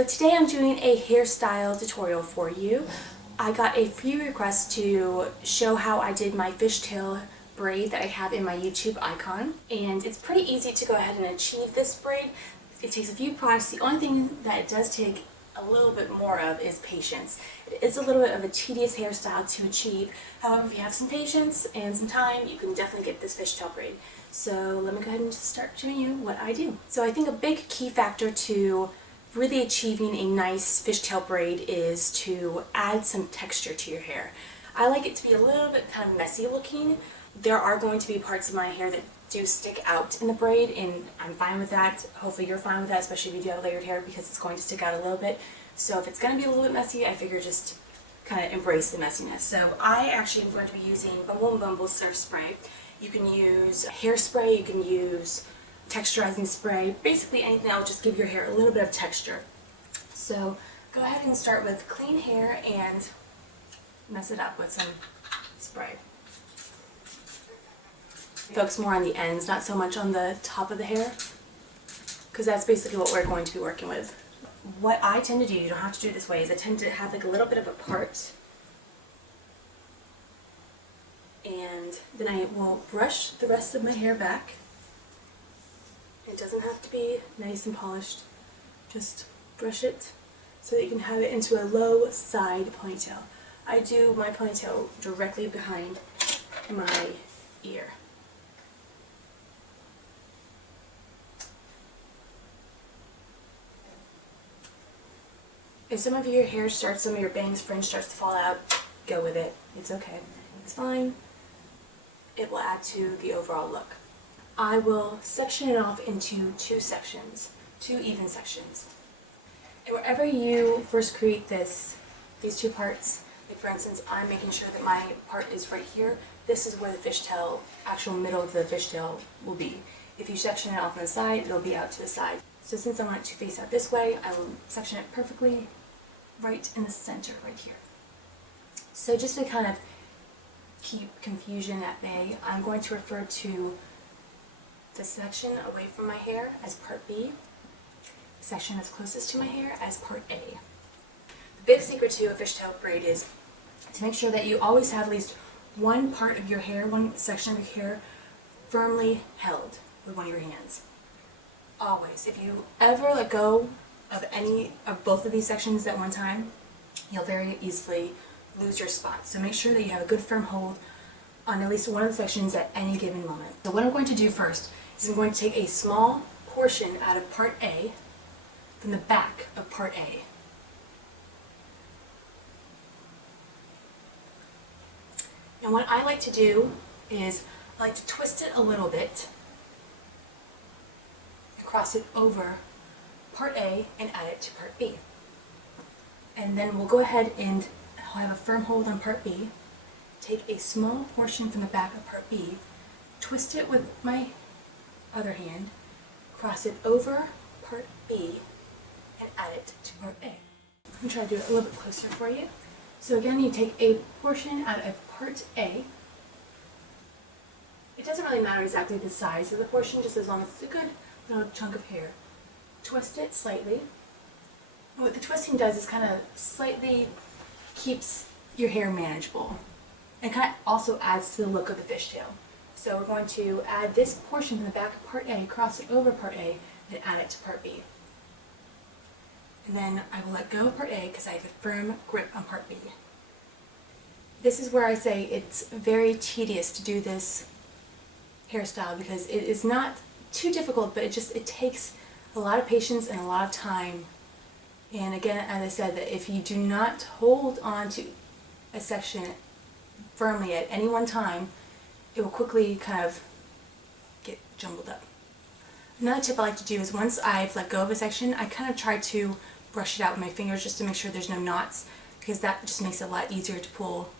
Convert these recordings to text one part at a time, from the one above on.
So today I'm doing a hairstyle tutorial for you. I got a few requests to show how I did my fishtail braid that I have in my YouTube icon. And it's pretty easy to go ahead and achieve this braid. It takes a few products. The only thing that it does take a little bit more of is patience. It is a little bit of a tedious hairstyle to achieve. However, if you have some patience and some time, you can definitely get this fishtail braid. So let me go ahead and just start showing you what I do. So I think a big key factor to really achieving a nice fishtail braid is to add some texture to your hair. I like it to be a little bit kind of messy looking. There are going to be parts of my hair that do stick out in the braid, and I'm fine with that. Hopefully you're fine with that, especially if you do have layered hair, because it's going to stick out a little bit. So if it's going to be a little bit messy, I figure just kind of embrace the messiness. So I actually am going to be using Bumble and Bumble Surf Spray. You can use hairspray, you can use texturizing spray, basically anything that will just give your hair a little bit of texture. So go ahead and start with clean hair and mess it up with some spray. Focus more on the ends, not so much on the top of the hair, because that's basically what we're going to be working with. What I tend to do, you don't have to do it this way, is I tend to have like a little bit of a part, and then I will brush the rest of my hair back. It doesn't have to be nice and polished, just brush it so that you can have it into a low side ponytail. I do my ponytail directly behind my ear. If some of your hair starts, some of your bangs, fringe starts to fall out, go with it. It's okay. It's fine. It will add to the overall look. I will section it off into two sections, two even sections. And wherever you first create these two parts, like for instance, I'm making sure that my part is right here. This is where the fishtail, actual middle of the fishtail will be. If you section it off on the side, it'll be out to the side. So since I want it to face out this way, I will section it perfectly right in the center, right here. So just to kind of keep confusion at bay, I'm going to refer to the section away from my hair as part B, the section that's closest to my hair as part A. The big secret to a fishtail braid is to make sure that you always have at least one part of your hair, one section of your hair, firmly held with one of your hands. Always. If you ever let go of any of both of these sections at one time, you'll very easily lose your spot. So make sure that you have a good firm hold on at least one of the sections at any given moment. So what I'm going to do first is I'm going to take a small portion out of part A from the back of part A. Now what I like to do is I like to twist it a little bit, cross it over part A and add it to part B. And then we'll go ahead and I'll have a firm hold on part B, take a small portion from the back of part B, twist it with my other hand, cross it over part B, and add it to part A. I'm going to try to do it a little bit closer for you. So again, you take a portion out of part A. It doesn't really matter exactly the size of the portion, just as long as it's a good little chunk of hair. Twist it slightly. And what the twisting does is kind of slightly keeps your hair manageable, and kind of also adds to the look of the fishtail. So we're going to add this portion from the back of part A, cross it over part A, and add it to part B. And then I will let go of part A because I have a firm grip on part B. This is where I say it's very tedious to do this hairstyle because it is not too difficult, but it takes a lot of patience and a lot of time. And again, as I said, that if you do not hold on to a section firmly at any one time, it will quickly kind of get jumbled up. Another tip I like to do is once I've let go of a section, I kind of try to brush it out with my fingers just to make sure there's no knots, because that just makes it a lot easier to pull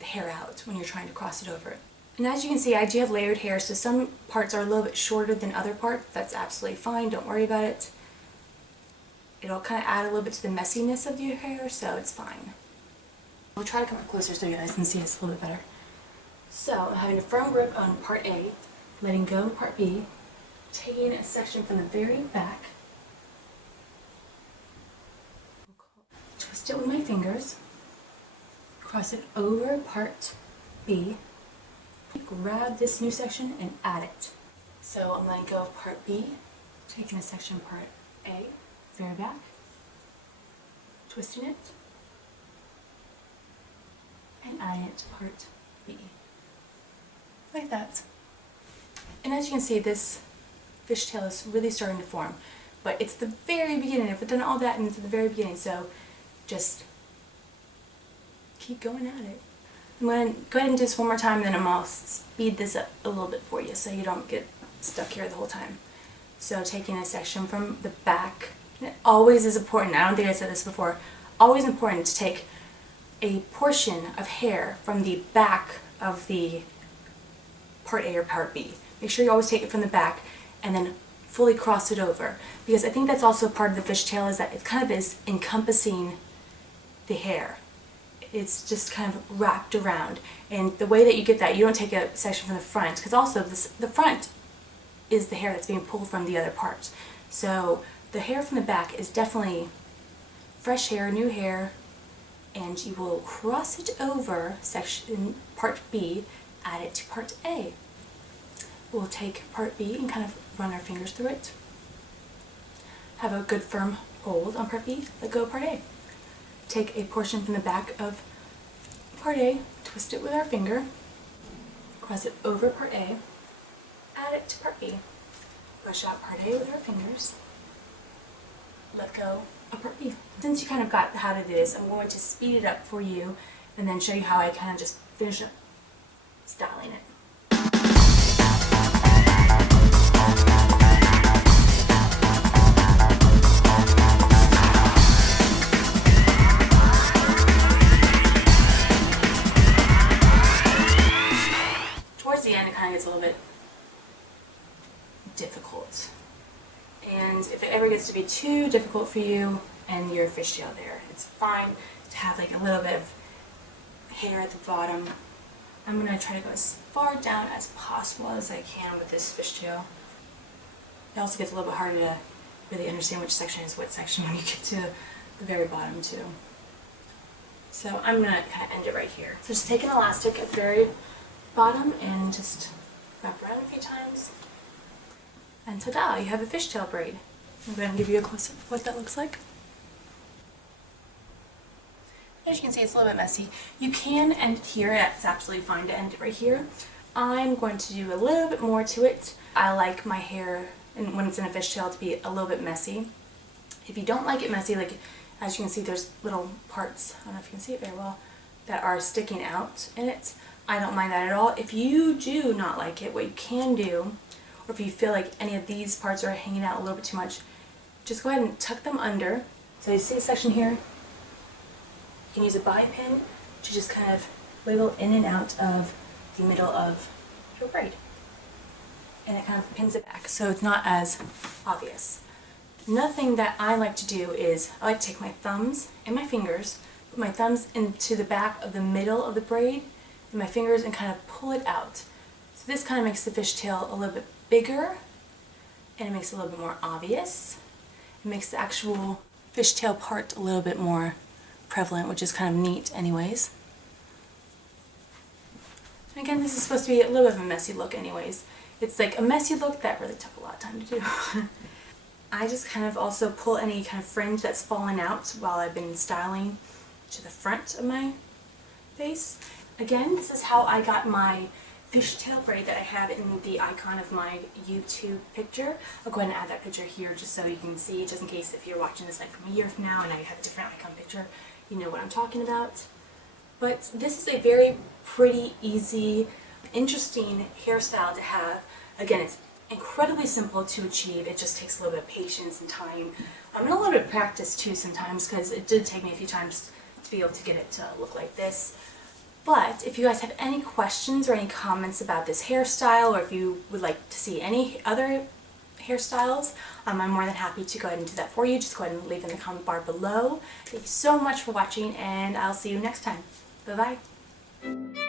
the hair out when you're trying to cross it over. And as you can see, I do have layered hair, so some parts are a little bit shorter than other parts. That's absolutely fine, don't worry about it. It'll kind of add a little bit to the messiness of your hair, so it's fine. We'll try to come up closer so you guys can see this a little bit better. So I'm having a firm grip on part A, letting go of part B, taking a section from the very back, twist it with my fingers, cross it over part B, grab this new section and add it. So I'm letting go of part B, taking a section part A, very back, twisting it, and adding it to part B. Like that. And as you can see, this fishtail is really starting to form. But it's the very beginning. I've done all that and it's at the very beginning, so just keep going at it. I'm going to go ahead and do this one more time, then I'm going to speed this up a little bit for you so you don't get stuck here the whole time. So taking a section from the back, and it always is important, I don't think I said this before, always important to take a portion of hair from the back of the part A or part B. Make sure you always take it from the back and then fully cross it over, because I think that's also part of the fishtail, is that it kind of is encompassing the hair. It's just kind of wrapped around, and the way that you get that, you don't take a section from the front, because also the front is the hair that's being pulled from the other part. So the hair from the back is definitely fresh hair, new hair, and you will cross it over section part B, add it to part A. We'll take part B and kind of run our fingers through it. Have a good firm hold on part B, let go of part A. Take a portion from the back of part A, twist it with our finger, cross it over part A, add it to part B, push out part A with our fingers, let go of part B. Since you kind of got how to do this, I'm going to speed it up for you and then show you how I kind of just finish up styling it. Towards the end, it kind of gets a little bit difficult. And if it ever gets to be too difficult for you and your fishtail there, it's fine to have like a little bit of hair at the bottom. I'm going to try to go as far down as possible as I can with this fishtail. It also gets a little bit harder to really understand which section is what section when you get to the very bottom too. So I'm going to kind of end it right here. So just take an elastic at the very bottom and just wrap around a few times. And ta-da, you have a fishtail braid. I'm going to give you a close-up of what that looks like. As you can see, it's a little bit messy. You can end it here, it's absolutely fine to end it right here. I'm going to do a little bit more to it. I like my hair, and when it's in a fishtail, to be a little bit messy. If you don't like it messy, like as you can see, there's little parts, I don't know if you can see it very well, that are sticking out in it. I don't mind that at all. If you do not like it, what you can do, or if you feel like any of these parts are hanging out a little bit too much, just go ahead and tuck them under. So you see a section here? You can use a bobby pin to just kind of wiggle in and out of the middle of your braid. And it kind of pins it back so it's not as obvious. Another thing that I like to do is I like to take my thumbs and my fingers, put my thumbs into the back of the middle of the braid and my fingers, and kind of pull it out. So this kind of makes the fishtail a little bit bigger, and it makes it a little bit more obvious. It makes the actual fishtail part a little bit more prevalent, which is kind of neat anyways. And again, this is supposed to be a little bit of a messy look anyways. It's like a messy look that really took a lot of time to do. I just kind of also pull any kind of fringe that's fallen out while I've been styling to the front of my face. Again, this is how I got my fishtail braid that I have in the icon of my YouTube picture. I'll go ahead and add that picture here just so you can see, just in case if you're watching this like from a year from now and I have a different icon picture, you know what I'm talking about. But this is a very pretty, easy, interesting hairstyle to have. Again, it's incredibly simple to achieve. It just takes a little bit of patience and time. And a little bit of practice too sometimes, because it did take me a few times to be able to get it to look like this. But if you guys have any questions or any comments about this hairstyle, or if you would like to see any other hairstyles, I'm more than happy to go ahead and do that for you. Just go ahead and leave in the comment bar below. Thank you so much for watching, and I'll see you next time. Bye-bye.